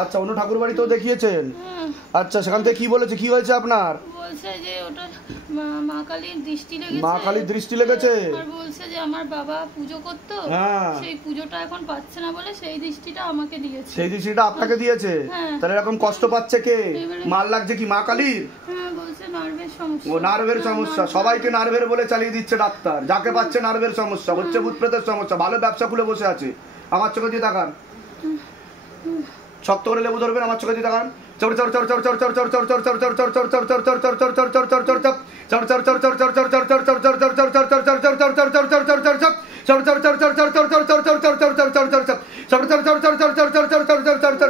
আচ্ছা, অন্য ঠাকুর বাড়িতেও দেখিয়েছেন? আচ্ছা, সেখান থেকে কি বলেছে, কি হয়েছে আপনার? বলছে যে ওটা মা কালীর দৃষ্টি লেগেছে। মা কালীর দৃষ্টি লেগেছে? আর বলছে যে আমার বাবা পুজো করতো, সেই পুজোটা এখন পাচ্ছে না বলে সেই দৃষ্টিটা আমাকে দিয়েছে। সেই দৃষ্টিটা আপনাকে দিয়েছে? তাহলে এরকম কষ্ট পাচ্ছে কে? মার লাগছে কি মা কালীর? হ্যাঁ, বলছে নার্ভের সমস্যা। ও নার্ভের সমস্যা, সবাইকে নার্ভের বলে চালিয়ে দিচ্ছে ডাক্তার, যাকে পাচ্ছে নার্ভের সমস্যা, হচ্ছে ভূত প্রেতের সমস্যা। ভালো ব্যবসা খুলে বসে আছে। আমার চোখে দিয়ে তাকান, শক্ত করে লেবু ধরবেন, আমার চোখে দিয়ে তাকান।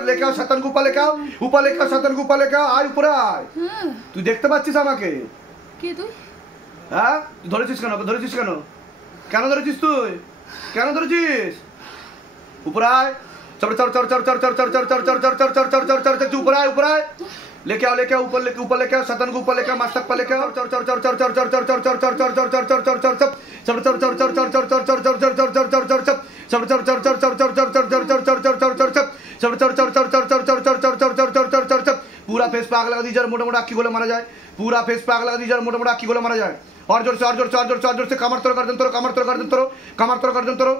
লেখা শতান গুপা লেখা, উপা লেখা শতান গুপা লেখা। আয় উপরে আয়। তুই দেখতে পাচ্ছিস আমাকে? কে তুই? হ্যাঁ, ধরেছিস কেন? ধরেছিস কেন? কেন ধরেছিস তুই? কেন ধরেছিস? উপরে আয়। ऊपर आए लेके आओ ऊपर लेके आओ शतन को ऊपर लेके आओ मस्तक पर लेके आओ पूरा फेस पे आग लगा दीजिए, मोटा मोटा आखी गोले मारा जाए। पूरा फेस पे आग लगा दीजिए, मोटा मोटा आखी गोले मारा जाए। और जोर से और जोर से और जोर से और जोर से कमर तोड़ कर दो, कमर तोड़ कर दो, कमर तोड़ कर दो।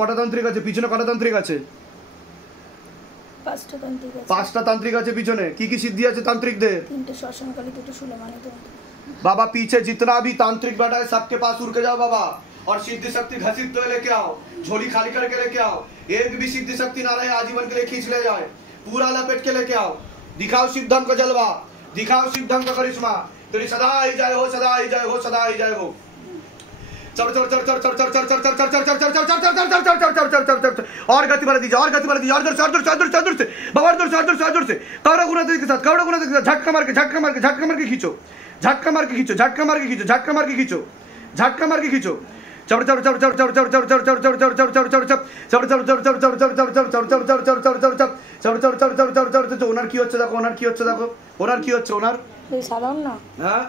কটা তান্ত্রিক আছে পিছনে? কটা তান্ত্রিক আছে? পাঁচটা তান্ত্রিক আছে পিছনে। কি কি সিদ্ধি আছে তান্ত্রিকদের? बाबा पीछे जितना भी तांत्रिक बैठा है सबके पास उड़ के जाओ बाबा, और सिद्धि शक्ति घसीट तो लेके आओ, झोली खाली करके लेके आओ। एक भी सिद्धि शक्ति ना रहे, आजीवन के लिए खींच ले जाए। पूरा लपेट के लेके आओ। दिखाओ शिव धन का जलवा, दिखाओ शिव धन का करिश्मा। तेरी सदा ही जय हो, सदा ही जय हो, सदा ही जय हो। और गति बढ़ा दीजिए, और गति बढ़ा दीजिए, और जोर से बाबा, जोर से कौड़ा गुना के साथ, कौड़ा गुना के साथ झटका मार के खींचो, झटका मार के खींचो, झटका मार के खींचो, झटका मार के खींचो, झटका मार के खींचो। ওনার কি হচ্ছে দেখো, ওনার কি হচ্ছে দেখো, ওনার কি হচ্ছে, ওনার সাধারণ না। হ্যাঁ,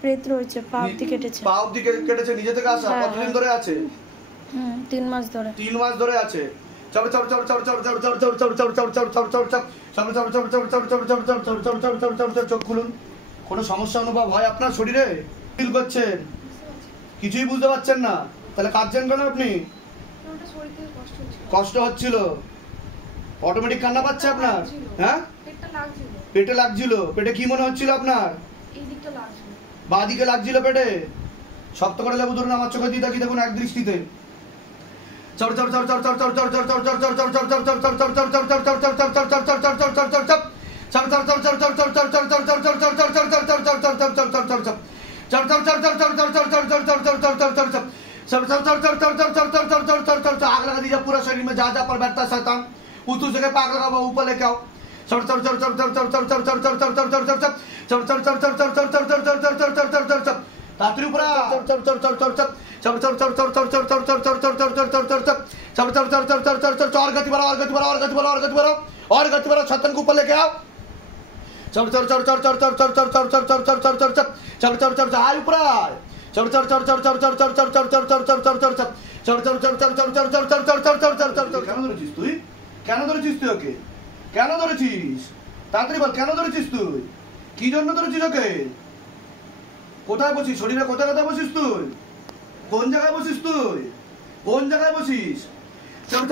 প্রেত রয়েছে, পা অবধি কেটেছে। পা অবধি কেটেছে, নিজে থেকে আসা। কতদিন ধরে আছে? 3 মাস ধরে। 3 মাস ধরে আছে। চোখ খুলুন। কোনো সমস্যা অনুভব হয় আপনার শরীরে? ফিল করছেন? কিছুই বুঝতে পারছেন না, তাহলে কাঁদছেন কেন আপনি? কষ্ট হচ্ছিল, অটোমেটিক কান্না পাচ্ছে আপনার? হ্যাঁ, পেটে লাগছিল। পেটে কি মনে হচ্ছিল আপনার? বাঁ দিকে লাগছিল পেটে। শক্ত করে লেবু ধরুন, আমার চোখে দিয়ে তাকিয়ে দেখুন এক দৃষ্টিতে। आग लगा दीजिए पूरा शरीर में, जहाँ पर बैठता शैतान उस जगह पे आग लगाओ, ऊपर लेके आओ। तातरी ऊपर और गति बढ़ाओ, और गति बढ़ाओ, और गति बढ़ाओ, और गति बढ़ाओ, और गति बढ़ाओ। छतन को ऊपर लेके आओ। हाय ऊपर आए। কেন ধরেছিস তুই? কেন ধরেছিস তুই ওকে? কেন ধরেছিস? তাড়াতাড়ি বল, কেন ধরেছিস তুই? কি জন্য ধরেছিস ওকে? কোথায় বসিস? শরীরে কোথায় কোথায় বসিস তুই? কোন জায়গায় বসিস তুই? কোন জায়গায় বসিস? আমার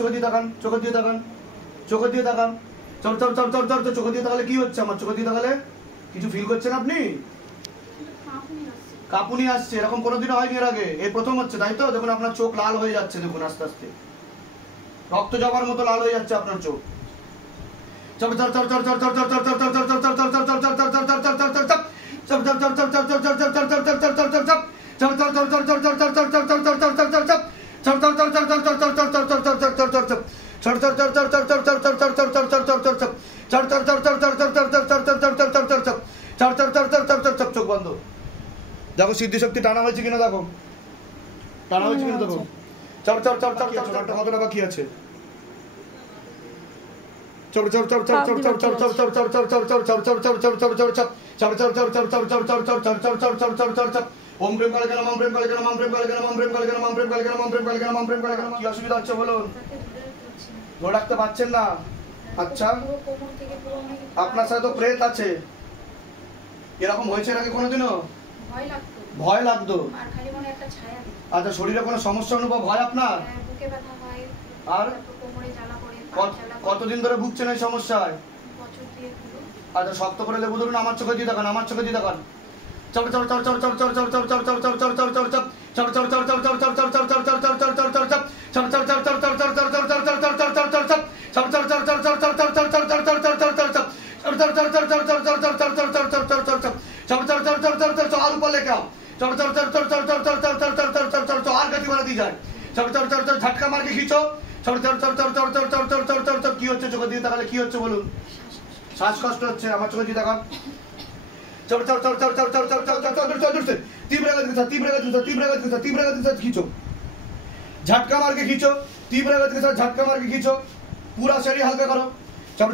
চোখে দিয়ে তাকান, চোখে দিয়ে তাকান, চোখে দিয়ে তাকান। চোখে দিয়ে তাকালে কি হচ্ছে? আমার চোখে দিয়ে তাকালে কিছু ফিল করছেন আপনি? কাঁপুনি আসছে, এরকম কোনোদিনও হয়নি এর আগে, এই প্রথম হচ্ছে, তাই তো? দেখুন আপনার চোখ লাল হয়ে যাচ্ছে, দেখুন আস্তে আস্তে রক্ত জবার মতো লাল হয়ে যাচ্ছে আপনার চোখ। চোখ বন্ধ। দেখো সিদ্ধি শক্তি টানা হয়েছে কিনা, দেখো টানা হয়েছে কিনা, দেখো। কতটা বাকি আছে? ওম প্রেম কালে কেন মাম প্রেম কালে কেন মাম প্রেম কালে কেন মাম প্রেম কালে কেন মাম প্রেম কালে কেন মাম প্রেম কালে কেন মাম প্রেম কালে কেন কি অসুবিধা হচ্ছে বলুন? ধরে রাখতে পারছেন না? আচ্ছা, আপনার সাথে তো প্রেত আছে, এরকম হয়েছে নাকি কোনোদিনও? ভয় লাগতো। আচ্ছা, শরীরে কোনো সমস্যা অনুভব হয় আপনার? আর কতদিন ধরে ভুগছেন এই সমস্যায়? আচ্ছা, শক্ত করে লেবু ধরুন, আমার চোখে দিয়ে দেখান, আমার চোখে দিয়ে দেখান। আর উপর লেখা আর গতি বাড়া দিয়ে যায়। ঝটকা মারকে খিচো। কি হচ্ছে চোখে দিয়ে দেখালে? কি হচ্ছে বলুন? শ্বাসকষ্ট হচ্ছে, আমার চোখে দিয়ে দেখান। झटका मार के खींचो, तीव्र गति के साथ झटका मार के खींचो, पूरा शरीर हल्का करो। और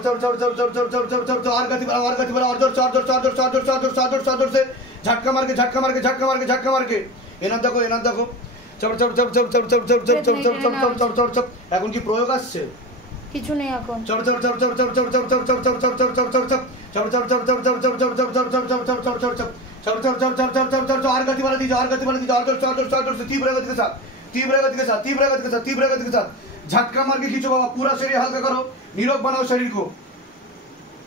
गति बढ़ाओ, और गति बढ़ाओ, और जोर से, और जोर से, और जोर से, और जोर से, और जोर से, और जोर से, और जोर से, झटका मार के, झटका मार के, झटका मार के, झटका मार के। এনার দেখো, এনার দেখো। এখন কি প্রয়োগ আসছে? কিছু নেই এখন। और गति बढ़ा दीजिए, और गति बढ़ा दीजिए, और जोर से, और जोर से, और जोर से, तीव्र गति के साथ, तीव्र गति के साथ, तीव्र गति के साथ, तीव्र गति के साथ झटका मार के खींचो बाबा, पूरा शरीर हल्का करो, नीरोग बनाओ शरीर को।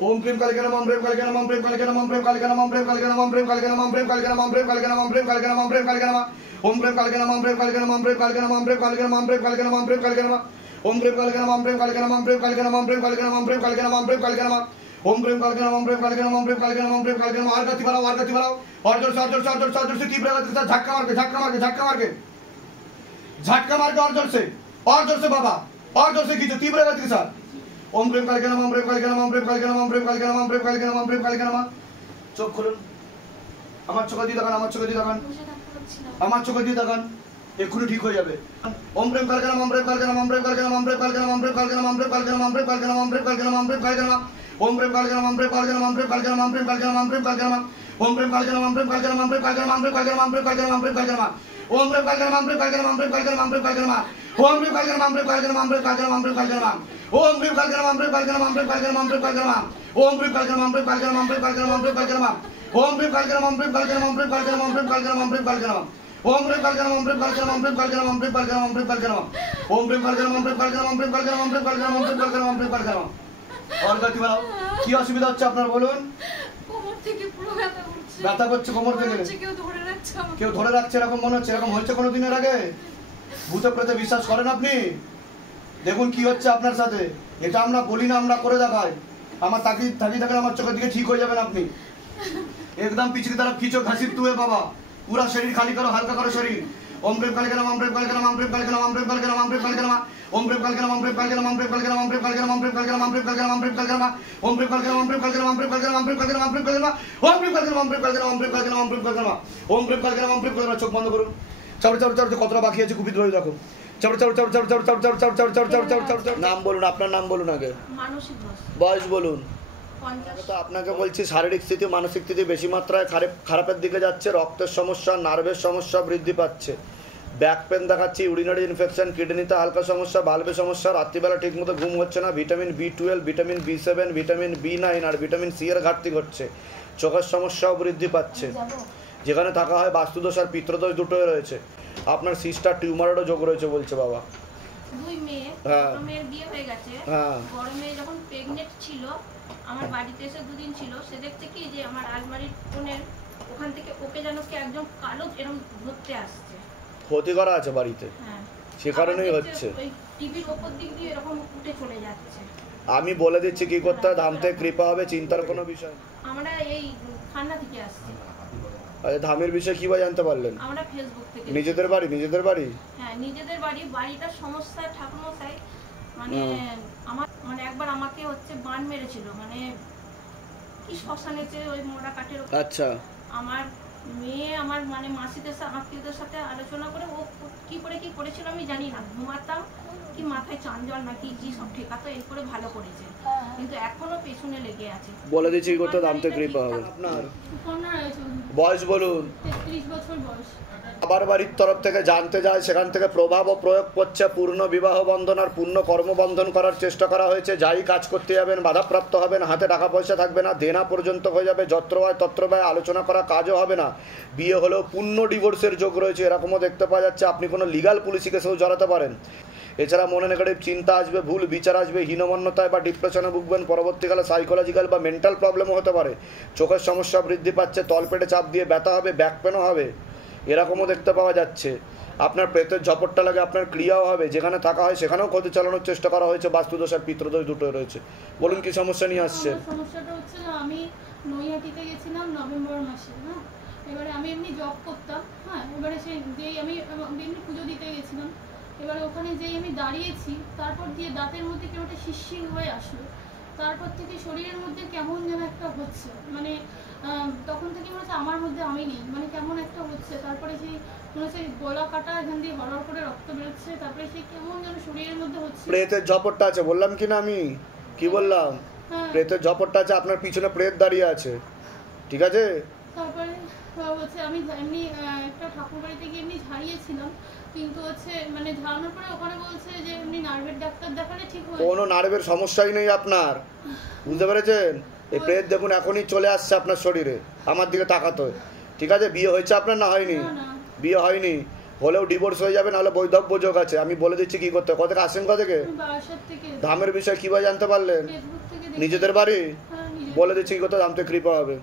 ओम प्रेम काले केन मम प्रेम काले केन मम प्रेम काले केन मम प्रेम काले केन मम प्रेम काले केन मम प्रेम काले केन मम प्रेम काले केन मम प्रेम काले केन मम प्रेम काले केन मम प्रेम काले केन ओम प्रेम काले केन मम प्रेम काले केन मम प्रेम काले केन मम प्रेम काले केन मम प्रेम काले केन मम प्रेम काले केन ओम प्रेम काले केन मम प्रेम काले केन मम प्रेम काले केन मम प्रेम काले केन मम प्रेम काले केन मम प्रेम काले केन ओम प्रेम काले केन मम प्रेम काले केन मम प्रेम काले केन मम प्रेम काले केन और गति बढ़ाओ, और गति बढ़ाओ, और जोर से, और जोर से, और जोर से, और जोर से, तीव्र गति के साथ झटका मार के, झटका मार के, झटका मार के, झटका मार के, और जोर से, और जोर से बाबा, और जोर से खींचो, तीव्र गति के साथ। ओम प्रेम काले केन मम प्रेम काले केन मम प्रेम काले केन मम प्रेम काले केन मम प्रेम काले केन मम प्रेम काले केन চোখ খুলুন, আমার চোখে দিয়ে দেখান, আমার চোখে দিয়ে দেখান, আমার চোখে দিয়ে দেখান, এক্ষুনি ঠিক হয়ে যাবে। ওম প্রেম কালে কেন মম প্রেম কালে কেন মম প্রেম কালে কেন মম প্রেম কালে কেন মম প্রেম কালে কেন মম প্রেম কালে কেন মম প্রেম কালে কেন মম প্রেম কালে কেন মম প্রেম কালে কেন ओम प्रेम काले केन मम प्रेम काले केन मम प्रेम काले केन मम प्रेम काले केन मम प्रेम काले केन ओम प्रेम काले केन मम प्रेम काले केन मम प्रेम काले केन मम प्रेम काले केन मम प्रेम काले केन मम प्रेम काले केन ओम प्रेम काले केन मम प्रेम काले केन मम प्रेम काले केन मम प्रेम काले केन ओम प्रेम काले केन मम प्रेम काले केन मम प्रेम काले केन मम प्रेम काले केन ओम प्रेम काले केन मम प्रेम काले केन मम प्रेम काले केन मम प्रेम काले केन ओम प्रेम काले केन मम प्रेम काले केन मम प्रेम काले केन मम प्रेम काले केन ओम प्रेम काले केन मम प्रेम काले केन मम प्रेम काले केन मम प्रेम काले केन मम प्रेम काले केन ओम प्रेम काले केन मम प्रेम काले केन मम प्रेम काले केन मम प्रेम काले केन मम प्रेम काले केन ओम प्रेम काले केन मम प्रेम काले केन मम प्रेम काले केन मम प्रेम काले केन मम प्रेम काले केन मम प्रेम काले केन और गति बढ़ाओ। কি অসুবিধা হচ্ছে আপনার বলুন? কোমর থেকে পুরো ব্যথা করছে। ব্যথা করছে কোমর থেকে? কেউ ধরে রাখছে এরকম মনে হচ্ছে? এরকম হয়েছে কোনো দিনের আগে? ভূতে প্রেতে বিশ্বাস করেন আপনি? দেখুন কি হচ্ছে আপনার সাথে, এটা আমরা বলি না, আমরা করে দেখাই। আমার তাকিয়ে থাকেন, আমার চোখের দিকে ঠিক হয়ে যাবেন আপনি। एकदम पीछे की तरफ खींचो, घसीटते हुए बाबा, पूरा शरीर खाली करो, हल्का करो शरीर। ओम प्रेम काले केन मम प्रेम काले केन मम प्रेम काले केन मम प्रेम काले केन मम प्रेम काले केन ओम प्रेम काले केन मम प्रेम काले केन मम प्रेम काले केन मम प्रेम काले केन मम प्रेम काले केन मम प्रेम काले केन मम प्रेम काले केन ओम प्रेम काले केन मम प्रेम काले केन मम प्रेम काले केन मम प्रेम काले केन मम प्रेम काले केन ओम प्रेम काले केन मम प्रेम काले केन मम प्रेम काले केन मम प्रेम काले केन ओम प्रेम काले केन मम प्रेम काले চোখ বন্ধ করুন। চড় চড় চড় কতটা বাকি আছে কুপিত রয়ে দেখো। চড় চড় চড় চড় চড় চড় চড় চড় চড় চড় চড় চড় চড়। নাম বলুন, আপনার নাম বলুন আগে। মানসিক বয়স বলুন। তো আপনাকে বলছি শারীরিক স্থিতি মানসিক স্থিতি বেশি মাত্রায় খারাপের দিকে যাচ্ছে, রক্তের সমস্যা, নার্ভের সমস্যা বৃদ্ধি পাচ্ছে, ব্যাক পেন দেখাচ্ছি, ইউরিনারি ইনফেকশন, কিডনিতে হালকা সমস্যা, ভালভে সমস্যা, রাত্রিবেলা ঠিকমতো ঘুম হচ্ছে না, vitamin B12, vitamin B7, vitamin B9 আর ভিটামিন সি এর ঘাটতি ঘটছে, চোখের সমস্যাও বৃদ্ধি পাচ্ছে, যেখানে থাকা হয় বাস্তুদোষ আর পিত্রদোষ দুটোই রয়েছে, আপনার সিস্টার টিউমারেরও যোগ রয়েছে বলছে বাবা। দুই মেয়ে, বড় মেয়ের বিয়ে হয়ে গেছে, বড় মেয়ে যখন প্রেগনেন্ট ছিল আমার বাড়িতে এসে দুদিন ছিল, সে দেখছে কি যে আমার আলমারির কোণের ওখান থেকে ওকে যেন কি একদম কালো এরকম ধরতে আসছে, ক্ষতি করা আছে বাড়িতে, সে কারণেই হচ্ছে, ওই টিভির উপর দিক দিয়ে এরকম উঠে চলে যাচ্ছে। আমি বলে দিচ্ছি কি করতে হয়, ধাম থেকে কৃপা হবে, চিন্তার কোনো বিষয়। আমরা এই খান্না থেকে আসছি। আচ্ছা, ধামের বিষয়ে কিভাবে জানতে পারলেন? আমরা ফেসবুক থেকে। নিজেদের বাড়ি? নিজেদের বাড়ি? হ্যাঁ নিজেদের বাড়ি। বাড়িটার সমস্যা ঠাকুরমশাই মানে আমার মানে একবার আমাকে হচ্ছে বান মেরেছিল, মানে কি শ্মশানেতে ওই মোড়া কাঠের উপর। আচ্ছা। আমার মেয়ে আমার মানে মাসিদের সাথে আত্মীয়দের সাথে আলোচনা করে ও কি করে কি করেছিল আমি জানি না, ঘুমাতাম কি মাথায় চাঞ্জল নাকি কি সব ঠেকাতো এরপরে ভালো করেছে, কিন্তু এখনো পেছনে লেগে আছে। বলে দিচ্ছি করতে দামতে কৃপা হবে। আপনার বয়স বলুন? 33 বছর বয়স। বাবার বাড়ির তরফ থেকে জানতে যায়, সেখান থেকে প্রভাব ও প্রয়োগ করছে, পূর্ণ বিবাহ বন্ধন আর পূর্ণ কর্মবন্ধন করার চেষ্টা করা হয়েছে। যাই কাজ করতে যাবেন বাধাপ্রাপ্ত হবেন, হাতে টাকা পয়সা থাকবে না, দেনা পর্যন্ত হয়ে যাবে, যত্র হয় তত্র ব্যয়, আলোচনা করা কাজও হবে না। বিয়ে হলেও পূর্ণ ডিভোর্সের যোগ রয়েছে, এরকমও দেখতে পাওয়া যাচ্ছে। আপনি কোনো লিগাল পুলিশি কেসেও জড়াতে পারেন। এছাড়া মনে নেগেটিভ চিন্তা আসবে, ভুল বিচার আসবে, হীনমন্যতায় বা ডিপ্রেশনে ভুগবেন, পরবর্তীকালে সাইকোলজিক্যাল বা মেন্টাল প্রবলেমও হতে পারে। চোখের সমস্যা বৃদ্ধি পাচ্ছে, তলপেটে চাপ দিয়ে ব্যথা হবে, ব্যাক পেনও হবে, এরকমও দেখতে পাওয়া যাচ্ছে। আপনার প্রেতের ঝপটটা লাগে, আপনার ক্রিয়াও হবে, যেখানে থাকা হয় সেখানেও ক্ষতি চালানোর চেষ্টা করা হয়েছে। বাস্তুদোষ আর পিতৃদোষ দুটোই রয়েছে। বলুন কি সমস্যা নিয়ে আসছেন? সমস্যাটা হচ্ছে না, আমি নৈহাটিতে গেছিলাম নভেম্বর মাসে। হ্যাঁ, এবারে আমি এমনি জব করতাম। হ্যাঁ, এবারে সেই যেই আমি এমনি পুজো দিতে গেছিলাম, এবারে ওখানে যেই আমি দাঁড়িয়েছি, তারপর দিয়ে দাঁতের মধ্যে কেমন একটা শিরশির হয়ে আসলো। তারপর থেকে শরীরের মধ্যে কেমন যেন একটা হচ্ছে, মানে তখন থেকে মনে হচ্ছে আমার মধ্যে আমি নেই, মানে কেমন একটা হচ্ছে। তারপরে সেই মনে হচ্ছে গলা কাটা, এখান দিয়ে হরহর করে রক্ত বেরোচ্ছে। তারপরে সেই কেমন যেন শরীরের মধ্যে হচ্ছে। প্রেতের ঝপটটা আছে, বললাম কি না আমি? কি বললাম? প্রেতের ঝপটটা আছে, আপনার পিছনে প্রেত দাঁড়িয়ে আছে, ঠিক আছে? তারপরে হচ্ছে আমি এমনি একটা ঠাকুর বাড়িতে গিয়ে এমনি ঝাড়িয়েছিলাম, কিন্তু হচ্ছে মানে ঝাড়ানোর পরে ওখানে বলছে যে এমনি নার্ভের ডাক্তার দেখালে ঠিক হবে। কোনো নার্ভের সমস্যাই নেই আপনার, বুঝতে পেরেছেন? এই প্রেত দেখুন এখনই চলে আসছে আপনার শরীরে, আমার দিকে তাকাতে, ঠিক আছে? বিয়ে হয়েছে আপনার না হয়নি? বিয়ে হয়নি, হলেও ডিভোর্স হয়ে যাবে, নাহলে বৈধব্য যোগ আছে। আমি বলে দিচ্ছি কি করতে। কোথা থেকে আসেন? কোথা থেকে? ধামের বিষয় কিভাবে জানতে পারলেন? নিজেদের বাড়ি? বলে দিচ্ছি কি করতে, ধামতে কৃপা হবে।